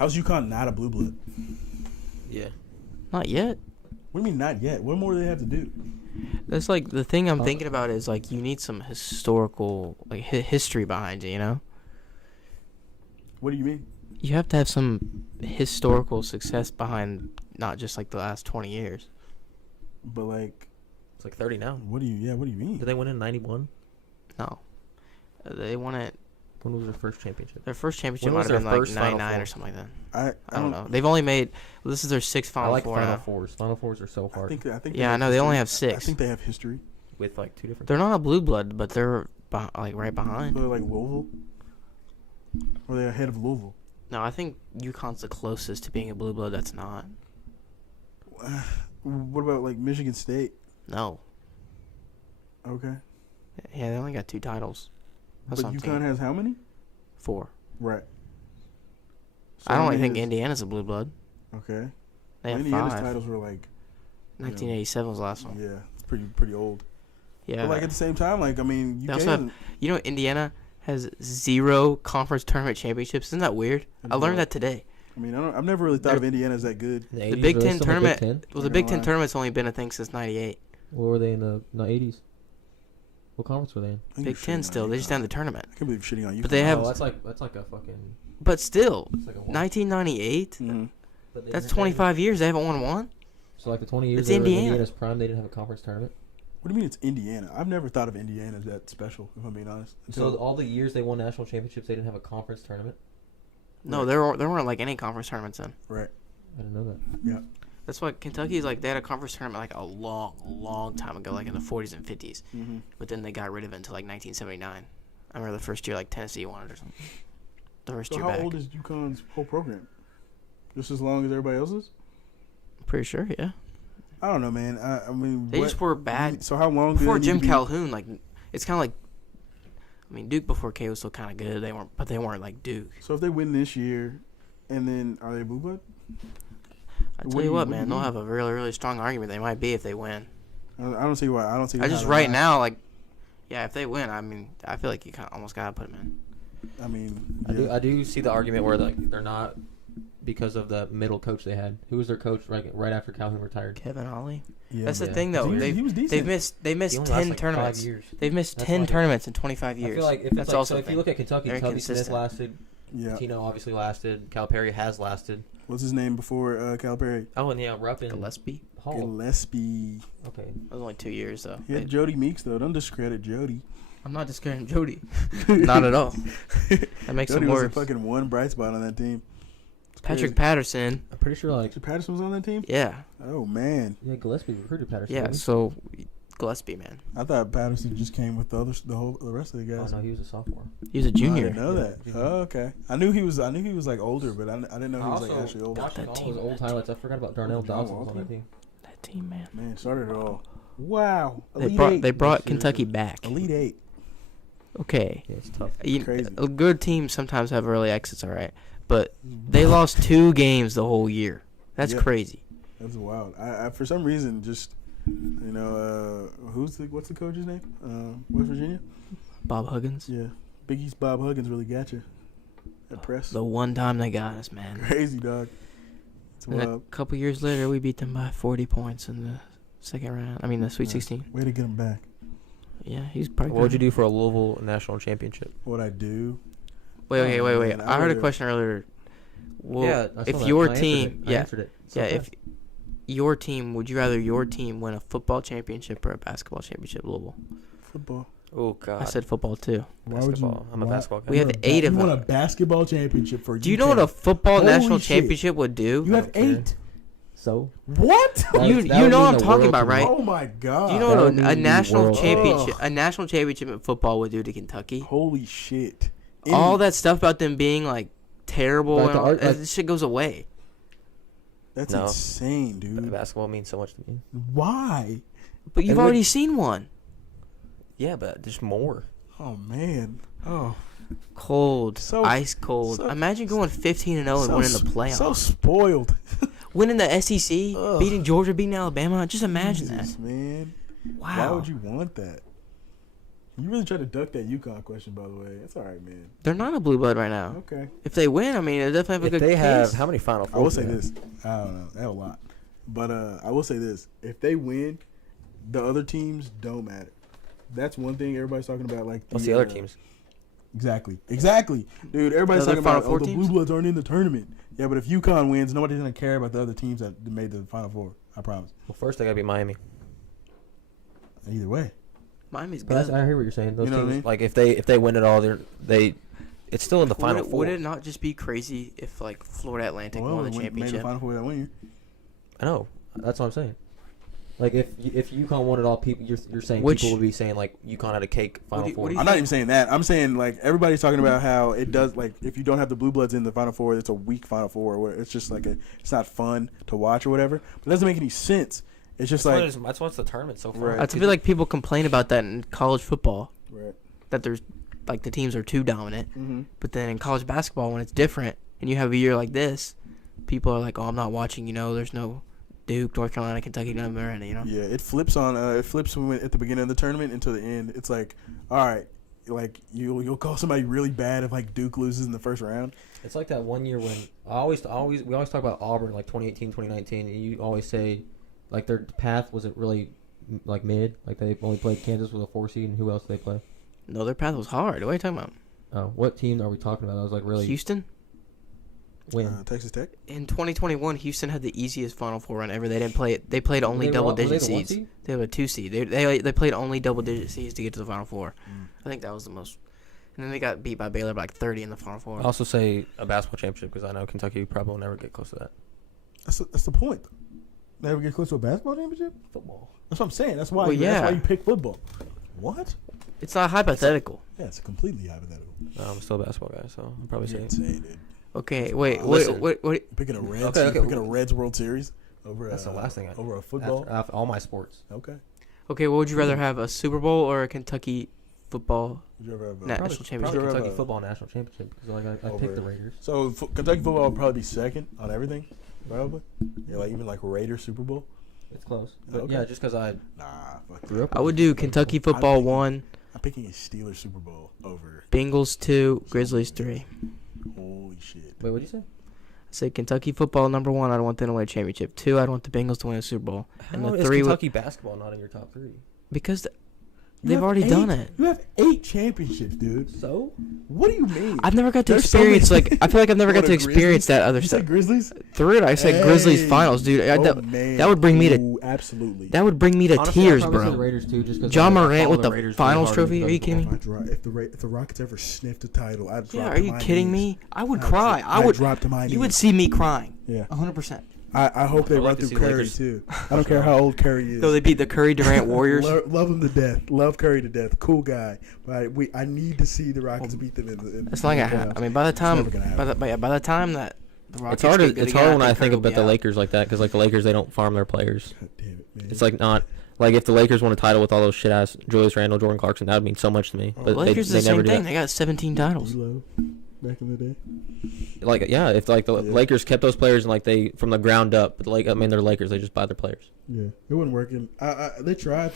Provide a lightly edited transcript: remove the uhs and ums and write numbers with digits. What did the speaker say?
How's UConn not a blue blood? Yeah. Not yet. What do you mean not yet? What more do they have to do? That's like the thing I'm thinking about is like you need some historical like history behind you. You know. What do you mean? You have to have some historical success behind not just like the last 20 years. But like, It's like 30 now. what do you mean? Did they win in 91? No. They won it. When was their first championship? Their first championship When might was have been their like first Final 99 Four? or something like that. I I don't know. They've only made. Well, this is their sixth I Final like Four Final now. Fours. Final Fours are so hard. I think. Yeah, I know. They only have history. 6. I think they have history. With like 2 different. They're not a blue blood, but they're like right behind. They're like Louisville. Or they're ahead of Louisville. No, I think UConn's the closest to being a blue blood that's not. What about like Michigan State? No. Okay. Yeah, they only got 2 titles. But UConn has how many? 4. Right. So I don't how really many think is- Indiana's a blue blood. Okay. They have Indiana's 5. titles were like 1987 was the last one. yeah, it's pretty old. Yeah. But like at the same time, like I mean, They UK also have, you know, Indiana has 0 conference tournament championships. Isn't that weird? I learned that today. I mean, I've never really thought of Indiana as that good. The Big Ten tournament. Well, the Not Big gonna Ten lie. tournament's only been a thing since '98. What were they in the 80s? What conference were they in? I think Big you're Ten shitting still. on They UConn. just done the tournament. I can't believe you're shitting on UConn. But they have. Oh, that's like a fucking. But still, It's like a whole- 1998. Mhm. But they That's didn't- 25 years. They haven't won one. So like the 20 years It's they were in Indiana. Indiana's prime, they didn't have a conference tournament. What do you mean it's Indiana? I've never thought of Indiana as that special, if I'm being honest. So all the years they won national championships, they didn't have a conference tournament. No, Right. there weren't like any conference tournaments then. Right. I didn't know that. Yeah. That's why Kentucky's like they had a conference tournament like a long time ago, like in the 40s and 50s. Mm-hmm. But then they got rid of it until like 1979. I remember the first year like Tennessee won it or something. The first So year how back. old is UConn's whole program? Just as long as everybody else's? Pretty sure, yeah. I don't know, man. I mean, They just were bad. So how long Before do they need Jim to be- Calhoun, like it's kind of like, I mean, Duke before K was still kind of good. They weren't like Duke. So if they win this year, and then are they blue blood? I What tell do you you- what, what do man, you they'll mean? have a really, really strong argument. They might be if they win. I don't see why. I don't see. I just how right not. now, like, yeah, if they win, I mean, I feel like you kind of almost gotta put them in. I mean, I do see the argument where like they're not because of the middle coach they had. Who was their coach right after Calhoun retired? Kevin Ollie. Yeah, That's the Yeah. thing, though. He was decent. They've missed He only 10 lasted, like, tournaments. 5 years. They've missed That's 10 like- tournaments in 25 years. I feel like if That's it's like, also so a if thing. you look at Kentucky, They're Tubby Smith inconsistent. lasted. Yeah. Tino obviously lasted. Calipari has lasted. What's his name before Calipari? Oh, and yeah, Ruppin. Gillespie. Hall. Gillespie. Okay. That was only 2 years, though. He had Jody Meeks though. Don't discredit Jody. I'm not discounting Jody. Not at all. That makes Jody him was a worse. fucking one bright spot on that team. It's Patrick crazy. Patterson. I'm pretty sure like Patrick Patterson was on that team. Yeah. Oh man, yeah, Gillespie recruited Patterson. Yeah, didn't he? so Gillespie, man. I thought Patterson just came with the rest of the Oh guys. no, he was a sophomore. He was a I junior. didn't know Yeah, that. junior. Oh, okay. I knew he was like older, but I didn't know he was like actually older. watching That all team, those old that highlights. I forgot about Darnell John Dodson was on that Walker? team. That team, man. Man, started it all. Wow. They Elite brought Eight. they brought Yes, Kentucky back. Elite Eight. Okay. Yeah, it's tough. Crazy. A good team sometimes have early exits, all right. But they lost 2 games the whole year. That's Yeah. crazy. That's wild. I for some reason just what's the coach's name? West Virginia. Bob Huggins. Yeah, Big East Bob Huggins really got you. At press. The one time they got us, man. Crazy dog. It's And a wild. couple years later, we beat them by 40 points in the second round. I mean, the Sweet Yeah. 16. Way to get him back. Yeah, he's probably What would you good. do for a Louisville national championship? What I do? Wait. Oh, man, I heard a would've- question earlier. Well, yeah, I saw if that. your I answered team, it. I yeah, answered it. So yeah, if fast. your team, would you rather your team win a football championship or a basketball championship, Louisville? Football. Oh god. I said football too. Why would you? Basketball. I'm a basketball guy. We have 8 of You them. won a basketball championship for Do you know what a football Holy national shit. championship would do? You have don't care. 8. So What? That- You that would know mean what I'm the talking world about, to me. right? Oh my god. Do you know That what would mean a the national world. championship, a national championship in football would do to Kentucky? Holy shit. All that stuff about them being like terrible, Like and the all, art- like- this shit goes away. That's No. insane, dude. basketball means so much to me. Why? But you've And already seen one. Yeah, but there's more. Oh man. Oh. Cold, So- ice cold. so- Imagine going 15-0 and winning the playoffs, So spoiled. winning the SEC, Ugh. beating Georgia, beating Alabama. Just imagine Jesus, man. that. Wow. Why would you want that? You really tried to duck that UConn question, by the way. That's all right, man. They're not a blue blood right now. Okay. If they win, I mean, they definitely have a If good they have case. how many Final Fours? I will say do they this. I don't know. They have a lot. But I will say this. If they win, the other teams don't matter. That's one thing everybody's talking about. Like What's the other teams? Exactly. Dude, everybody's The other talking about, Final Four the teams? Blue Bloods aren't in the tournament. Yeah, but if UConn wins, nobody's going to care about the other teams that made the Final Four. I promise. Well, first they got to be Miami. Either way. Miami's But good. I hear what you're saying. Those You know what I teams, mean? Like if they win it all, it's still in the Final Four. Would it not just be crazy if like Florida Atlantic won the Made the championship? Final Four that one year. I know. that's what I'm saying. Like if UConn won it all, people you're saying Which- people would be saying like UConn had a cake Final do you- Four. what do you I'm not even saying that. I'm saying, like, everybody's talking about how it does, like, if you don't have the Blue Bloods in the Final Four, it's a weak Final Four. Where it's just like it's not fun to watch or whatever. But it doesn't make any sense. It's just That's what's the tournament so far. Right. I feel like people complain about that in college football, Right. that there's like the teams are too dominant. Mm-hmm. But then in college basketball, when it's different and you have a year like this, people are like, "Oh, I'm not watching." You know, there's no Duke, North Carolina, Kentucky, none of them are in it. You know. Yeah, it flips on. It flips at the beginning of the tournament until the end. It's like, all right, like you'll call somebody really bad if like Duke loses in the first round. It's like that one year when we always talk about Auburn like 2018, 2019, and you always say like their path wasn't really like mid. Like they only played Kansas with a 4 seed, and who else did they play? No, their path was hard. What are you talking about? Oh, what team are we talking about? That was like really Houston? win. Texas Tech. In 2021, Houston had the easiest Final Four run ever. They didn't play it. They played only Were they double-digit the one seeds. seed? They were a 2 seed. They played only double-digit seeds to get to the Final Four. Mm. I think that was the most. And then they got beat by Baylor by like 30 in the Final Four. I also say a basketball championship because I know Kentucky probably will never get close to that. That's the point. Never get close to a basketball championship. Football. That's what I'm saying. That's why. Well, That's yeah. why you pick football. What? It's not hypothetical. Yeah, it's completely hypothetical. No, I'm still a basketball guy, so I'll probably say You're it. insane, dude. Okay, wait, Listen. wait. Picking a Reds. Okay. Picking a Reds World Series over. That's the last thing I over a football. After all my sports. Okay. Okay, what would you rather have, a Super Bowl or a Kentucky football? Would you ever have a- National Probably championship. Would you ever Kentucky have a- football national championship because like I Over- picked the Raiders. So Kentucky football would probably be second on everything, probably. Yeah, like even like Raiders Super Bowl. It's close. But Okay. yeah, just because I Nah, fuck grew up. I would do Kentucky football I'm picking- 1, I'm picking a Steelers Super Bowl over. Bengals 2, Grizzlies 3. Holy shit. Wait, what'd you say? I say Kentucky football number 1. I'd want them to win a championship. 2, I'd want the Bengals to win a Super Bowl. And How the is 3 would, Kentucky basketball not in your top 3? because You they've have already 8 done it. You have 8 championships, dude. So What do you mean? I've never got to There's so experience many- I feel like I've never got What, to a experience Grizzlies? that other You stuff. said Grizzlies? Third, I said Grizzlies Hey. finals, dude. Man. that would bring me to Ooh, absolutely. that would bring me to honestly, tears, I'd probably say the bro. Raiders too, just because John Morant with the finals trophy? Are you kidding me? If the Rockets ever sniffed a title, I'd drop Yeah, to are you my kidding knees. me? I would I'd cry. dro- I I'd would. drop to my knees. You would see me crying. Yeah. 100%. I hope they I'd run like to through see Curry Lakers. too. I don't care how old Curry is. So they beat the Curry Durant Warriors. Love him to death. Love Curry to death. Cool guy. But I need to see the Rockets beat them in That's not gonna happen. I mean, by the time, never gonna happen. by the time that the Rockets It's hard. get good It's again, hard when I Curry think will about be the out. Lakers like that because like the Lakers they don't farm their players. God damn it, man. It's like not like if the Lakers won a title with all those shit ass Julius Randle, Jordan Clarkson, that would mean so much to me. But The Lakers they is the never same do thing. that. They got 17 titles. D-Lo, back in the day. Like yeah, if like the Yeah. Lakers kept those players and like they from the ground up, but like I mean they're Lakers, they just buy their players. Yeah, it wasn't working. They tried.